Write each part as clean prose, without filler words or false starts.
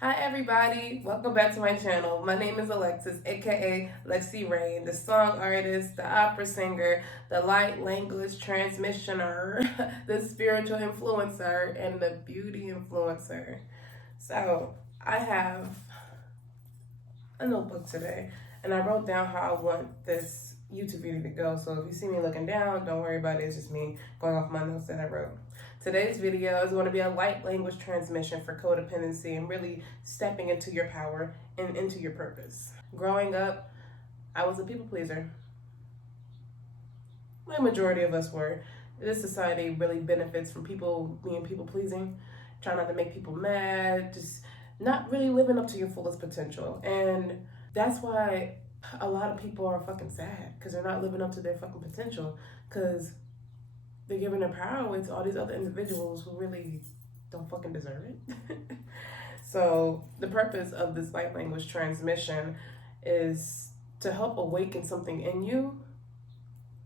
Hi everybody, welcome back to my channel. My name is Alexis, aka Lexi Rain, the song artist, the opera singer, the light language transmissioner, the spiritual influencer, and the beauty influencer. So I have a notebook today and I wrote down how I want this YouTube video to go. So if you see me looking down, don't worry about it. It's just me going off my notes that I wrote. Today's video is going to be a light language transmission for codependency and really stepping into your power and into your purpose. Growing up, I was a people pleaser. The majority of us were. This society really benefits from people being people pleasing, trying not to make people mad, just not really living up to your fullest potential. And that's why a lot of people are fucking sad, because they're not living up to their fucking potential, because they're giving their power away to all these other individuals who really don't fucking deserve it. So the purpose of this light language transmission is to help awaken something in you.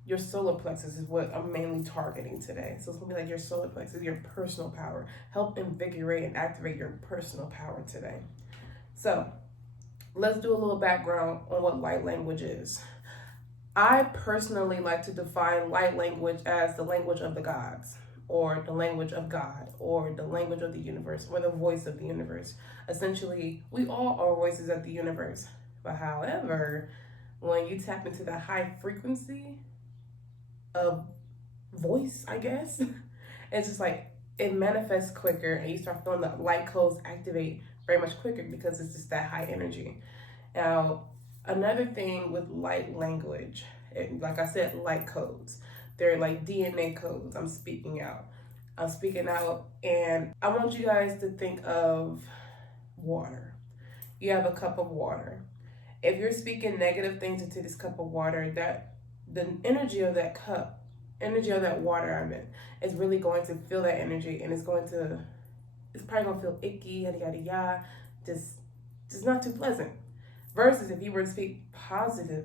Your solar plexus is what I'm mainly targeting today. So it's gonna be like your solar plexus, your personal power. Help invigorate and activate your personal power today. So let's do a little background on what light language is. I personally like to define light language as the language of the gods, or the language of God, or the language of the universe, or the voice of the universe. Essentially, we all are voices of the universe. But however, when you tap into the high frequency of voice, I guess, it's just like it manifests quicker and you start feeling the light codes activate very much quicker because it's just that high energy. Now, another thing with light language, like I said, light codes. They're like DNA codes. I'm speaking out, and I want you guys to think of water. You have a cup of water. If you're speaking negative things into this cup of water, that the energy of that cup, energy of that water, is really going to feel that energy, and it's probably gonna feel icky, yada yada yada, just not too pleasant. Versus if you were to speak positive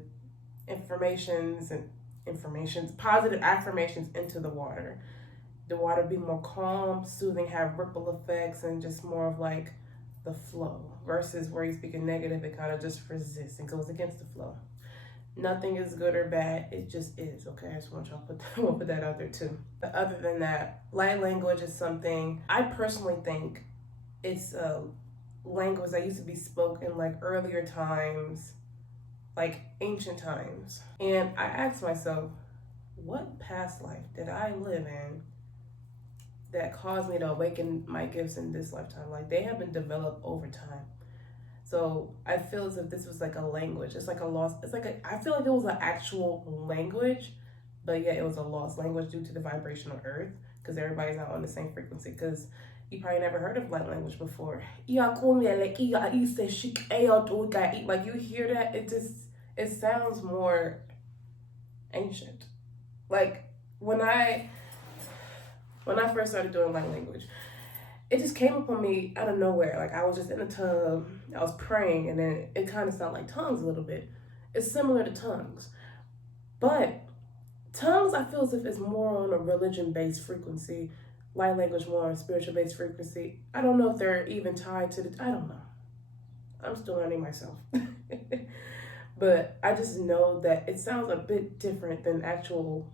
positive affirmations into the water would be more calm, soothing, have ripple effects, and just more of like the flow. Versus where you're speaking negative, it kind of just resists and goes against the flow. Nothing is good or bad, it just is, okay? I just want y'all to put that out there too. But other than that, light language is something I personally think it's a language that used to be spoken like earlier times, like ancient times. And I asked myself, what past life did I live in that caused me to awaken my gifts in this lifetime? Like, they have been developed over time. So I feel as if this was like a language. It's like a lost, I feel like it was an actual language, but yeah, it was a lost language due to the vibrational earth, because everybody's not on the same frequency. Because you probably never heard of light language before. Like you hear that, it sounds more ancient. Like when I first started doing light language, it just came upon me out of nowhere. Like I was just in the tub, I was praying, and then it kind of sounded like tongues a little bit. It's similar to tongues, but tongues, I feel as if it's more on a religion-based frequency. Light language more on a spiritual-based frequency. I don't know if they're even tied to I don't know. I'm still learning myself. But I just know that it sounds a bit different than actual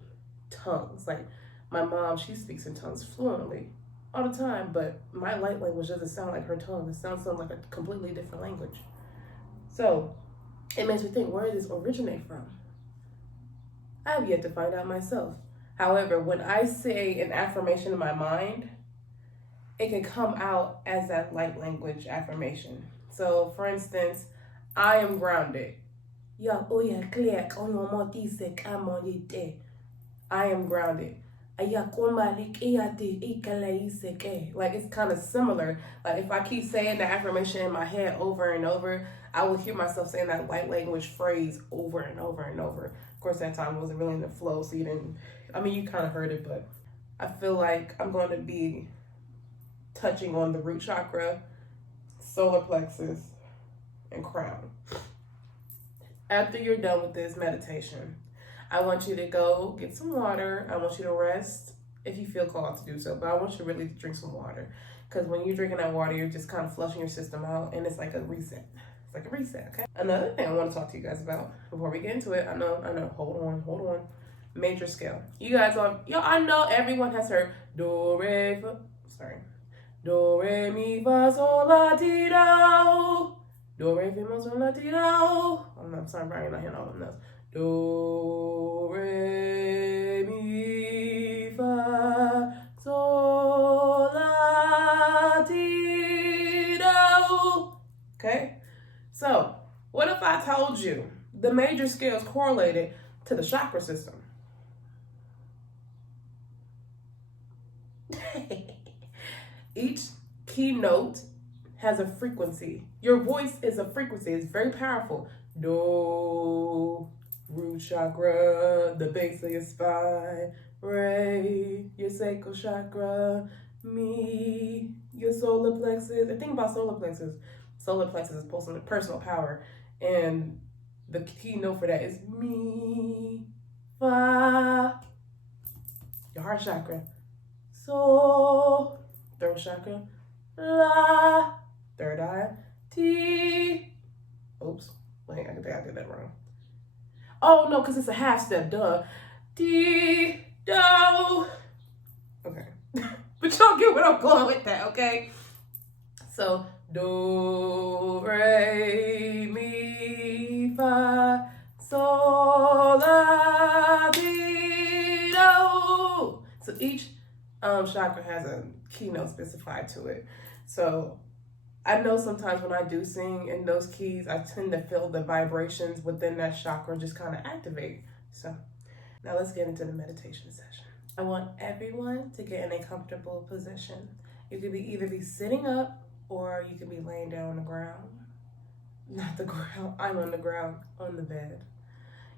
tongues. Like my mom, she speaks in tongues fluently all the time, but my light language doesn't sound like her tongue. It sounds like a completely different language. So it makes me think, where did this originate from? I have yet to find out myself. However, when I say an affirmation in my mind, it can come out as that light language affirmation. So for instance, I am grounded. I am grounded. Like it's kind of similar. Like if I keep saying the affirmation in my head over and over, I will hear myself saying that light language phrase over and over and over. Of course, that time I wasn't really in the flow, so you kind of heard it, but I feel like I'm going to be touching on the root chakra, solar plexus, and crown. After you're done with this meditation, I want you to go get some water. I want you to rest if you feel called to do so, but I want you to really drink some water, Because when you're drinking that water, you're just kind of flushing your system out, and it's like a reset. It's like a reset, okay? Another thing I want to talk to you guys about before we get into it, I know, hold on. Major scale. You guys are, I know everyone has heard do, re, fa, sorry. Do, re, mi, fa, sol, la, ti, do. Do, re, mi, fa, sol, la, ti, do. I'm sorry, Brian, not hearing all of them notes. Do, re, mi, fa, sol, la, ti, do. Okay? So, what if I told you the major scales correlated to the chakra system? Each keynote has a frequency. Your voice is a frequency. It's very powerful. Do, root chakra, the base of your spine. Re, your sacral chakra. Mi, your solar plexus. And think about solar plexus. Solar plexus is personal power. And the keynote for that is mi, fa, your heart chakra. So, third chakra, la, third eye, ti. Oops, wait, I think I did that wrong. Oh no, because it's a half step, duh. Ti, do. Okay, but y'all get what I'm going with that, okay? So, do, re, mi, fa, sol, la, ti, do. So each chakra has a keynote specified to it. So I know sometimes when I do sing in those keys, I tend to feel the vibrations within that chakra just kind of activate. So now let's get into the meditation session. I want everyone to get in a comfortable position. You could either be sitting up or you could be laying down on the ground. Not the ground, I'm on the ground, on the bed.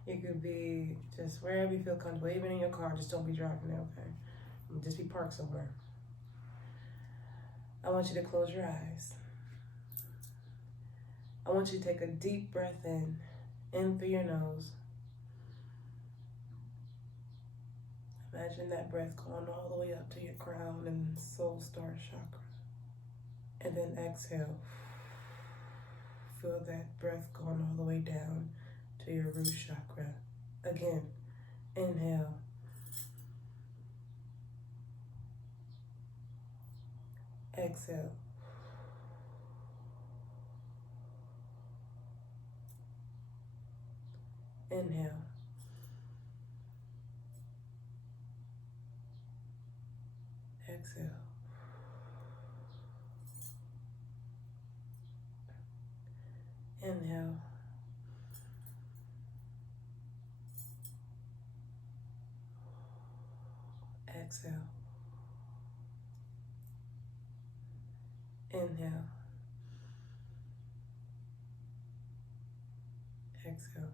You could be just wherever you feel comfortable, even in your car, just don't be driving there, okay? Just be parked somewhere. I want you to close your eyes. I want you to take a deep breath in through your nose. Imagine that breath going all the way up to your crown and soul star chakra. And then exhale. Feel that breath going all the way down to your root chakra. Again, inhale. Exhale. Inhale. Exhale. Inhale. Exhale. Inhale. Exhale.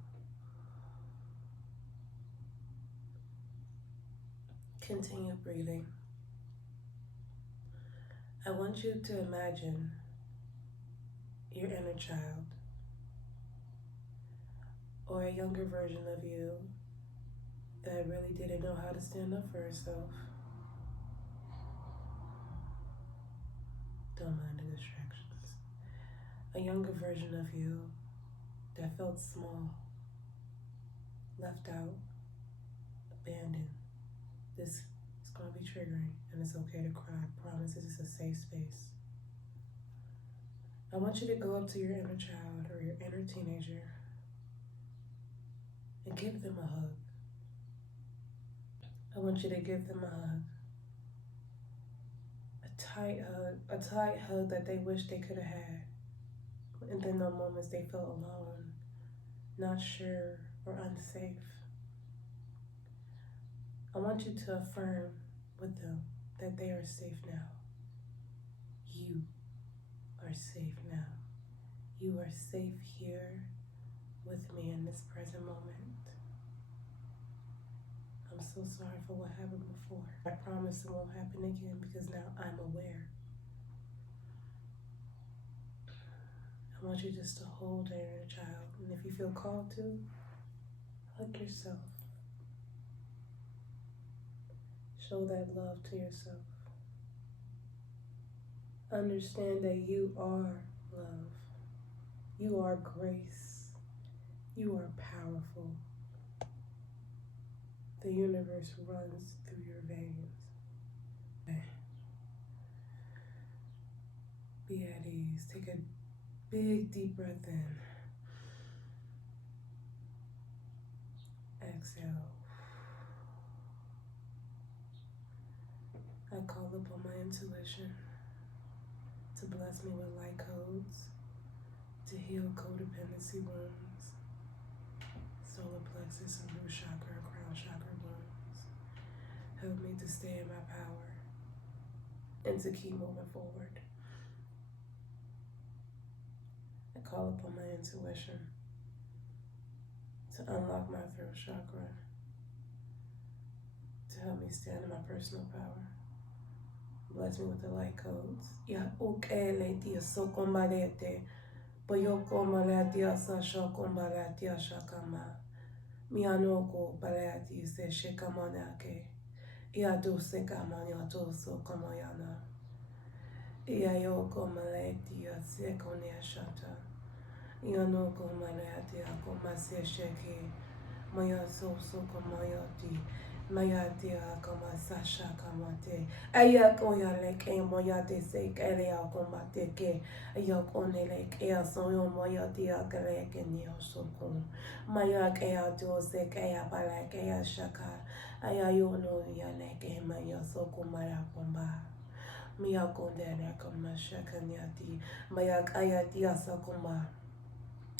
Continue breathing. I want you to imagine your inner child or a younger version of you that really didn't know how to stand up for herself. Don't mind the distractions. A younger version of you that felt small, left out, abandoned. This is going to be triggering, and it's okay to cry. I promise this is a safe space. I want you to go up to your inner child or your inner teenager and give them a hug. I want you to give them a hug. A tight hug that they wish they could have had. And then the moments they felt alone, not sure, or unsafe. I want you to affirm with them that they are safe now. You are safe now. You are safe here with me in this present moment. I'm so sorry for what happened before. I promise it won't happen again because now I'm aware. I want you just to hold your inner child, and if you feel called to, hug yourself. Show that love to yourself. Understand that you are love. You are grace. You are powerful. The universe runs through your veins. Be at ease. Take a big deep breath in. Exhale. I call upon my intuition to bless me with light codes, to heal codependency wounds, solar plexus and root chakra and crown chakra wounds. Help me to stay in my power and to keep moving forward. I call upon my intuition to unlock my throat chakra, to help me stand in my personal power. Bless me with the light codes. Ya okele dia sokombalete, boyoko malatia sa shokombalatia shakama. Mianoko balati se shikamonake. Ya dose kamanya toso kamayana. Ya yoko malatia se konya shata. Yanoko malatia komase sheke. Maya so komayati. Mayatia kama sasha kamate. Aya koyalek e moyate se kelea komate ke. Aya konelek e soyo moyatia kelek e neo sokon. Mayak e adose kaya balek e shaka. Aya yono yanek e maya soko maya pomba. Miyakondene kama shakanyati. Mayak ayati asakoma.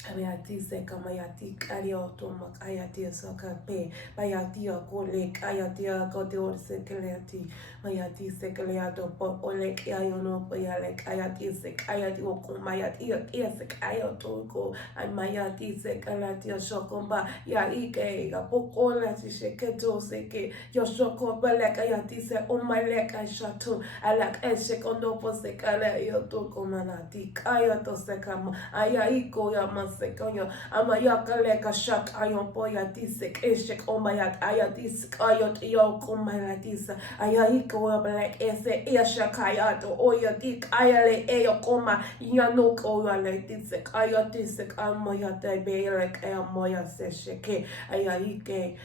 Ayati se kamayati karioto makayati sokape bayati akole kayati akote sekelati mayati sekeleato po ole kayono payale kayati se kayati okumayati se kayoto ko mayati sekalati shokomba ya ike ya pokola si sheketo seke yo shokomba le kayati se omale kashato alak eshekondo po sekala yoto komanati kayoto sekama ayaiko ya sekonyo amayaka leka shak ayon poyatisek eshek omayat ayatisek ayot yo komayatisa ayahiko black ese eshakayato oyatik ayale eyo koma yanoko yale tisek ayatisek amayate belek amoya sesheke ayahike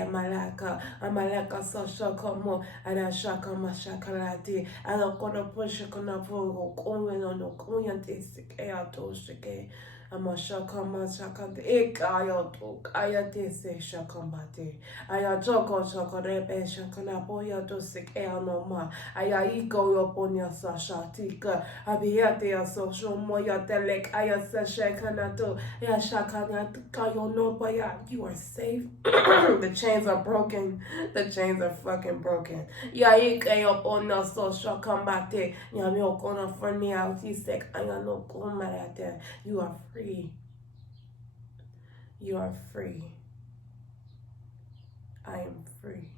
amalaka soshokomo arashaka mashakalati alakona pushakona pogo konweno no konyantisek ayato sheke Amashakama shakante ekayoto ayate se shakamate ayatoko shakarebe shakana poya to sik eanoma ayaiko yoponya sashatika abiyate asosho moya telek ayase shakanato ya shakanat kayono paya. You are safe. The chains are broken. The chains are fucking broken. Yaike yoponya so shakamate yamyokona funny out isek ayano komarate. You are free. You are free. I am free.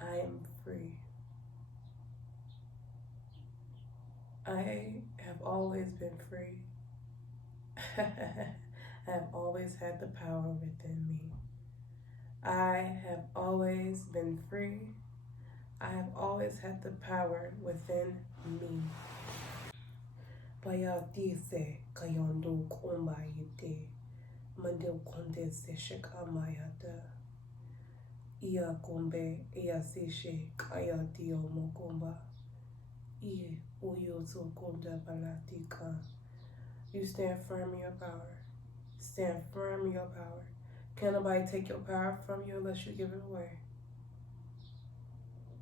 I am free. I have always been free. I have always had the power within me. I have always been free. I have always had the power within me. Baya dice kayondo kombayite mandel konde se shikamayata iya kombe iya sishe kaya dio mokomba iye uyo so konda balatika. You stand firm in your power. Stand firm in your power. Can't nobody take your power from you unless you give it away.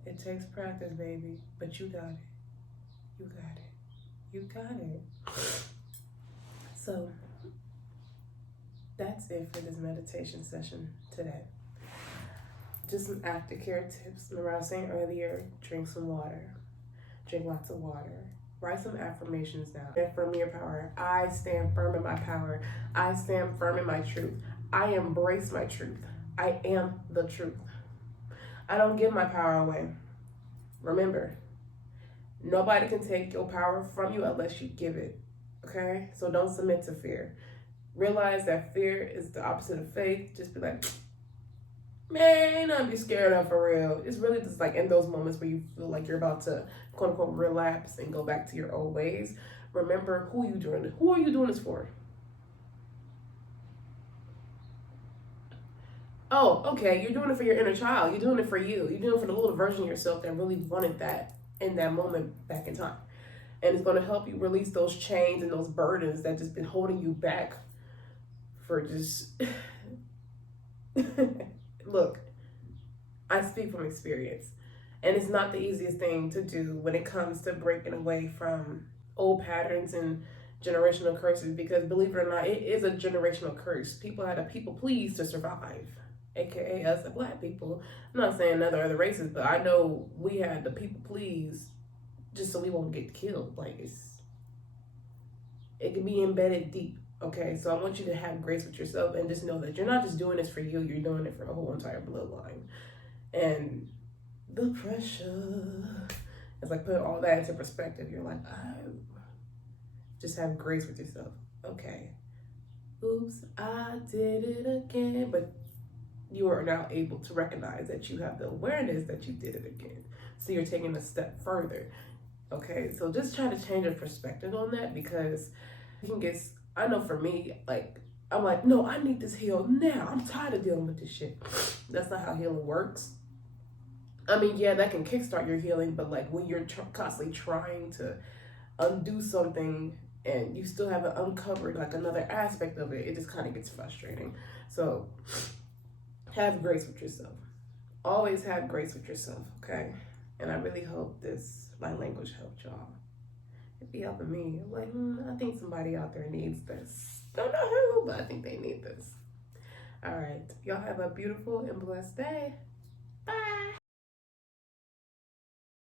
It takes practice, baby, but you got it. You got it. You got it. So that's it for this meditation session today. Just some aftercare tips. Remember I was saying earlier, drink some water. Drink lots of water. Write some affirmations down. Stand firm in your power. I stand firm in my power. I stand firm in my truth. I embrace my truth. I am the truth. I don't give my power away. Remember, nobody can take your power from you unless you give it, okay? So don't submit to fear. Realize that fear is the opposite of faith. Just be like, Man, ain't nothing to be scared of for real. It's really just like in those moments where you feel like you're about to quote unquote relapse and go back to your old ways. Remember who are you doing this for? Oh, okay, you're doing it for your inner child. You're doing it for you. You're doing it for the little version of yourself that really wanted that in that moment back in time. And it's gonna help you release those chains and those burdens that just been holding you back for just look, I speak from experience. And it's not the easiest thing to do when it comes to breaking away from old patterns and generational curses because believe it or not, it is a generational curse. People had to people please to survive, aka us, the black people. I'm not saying other races, but I know we had to people please just so we won't get killed. Like it can be embedded deep. Okay, so I want you to have grace with yourself and just know that you're not just doing this for you, you're doing it for the whole entire bloodline. And the pressure. It's like putting all that into perspective. You're like, oh, just have grace with yourself. Okay. Oops, I did it again. But you are now able to recognize that you have the awareness that you did it again. So you're taking a step further. Okay, so just try to change your perspective on that because you can get, I know for me, like, I'm like, no, I need this healed now. I'm tired of dealing with this shit. That's not how healing works. I mean, yeah, that can kickstart your healing, but like when you're constantly trying to undo something and you still haven't uncovered like another aspect of it, it just kind of gets frustrating. So have grace with yourself. Always have grace with yourself, okay? And I really hope this my language helped y'all. It'd be helping me. I'm like, I think somebody out there needs this. Don't know who, but I think they need this. All right. Y'all have a beautiful and blessed day. Bye.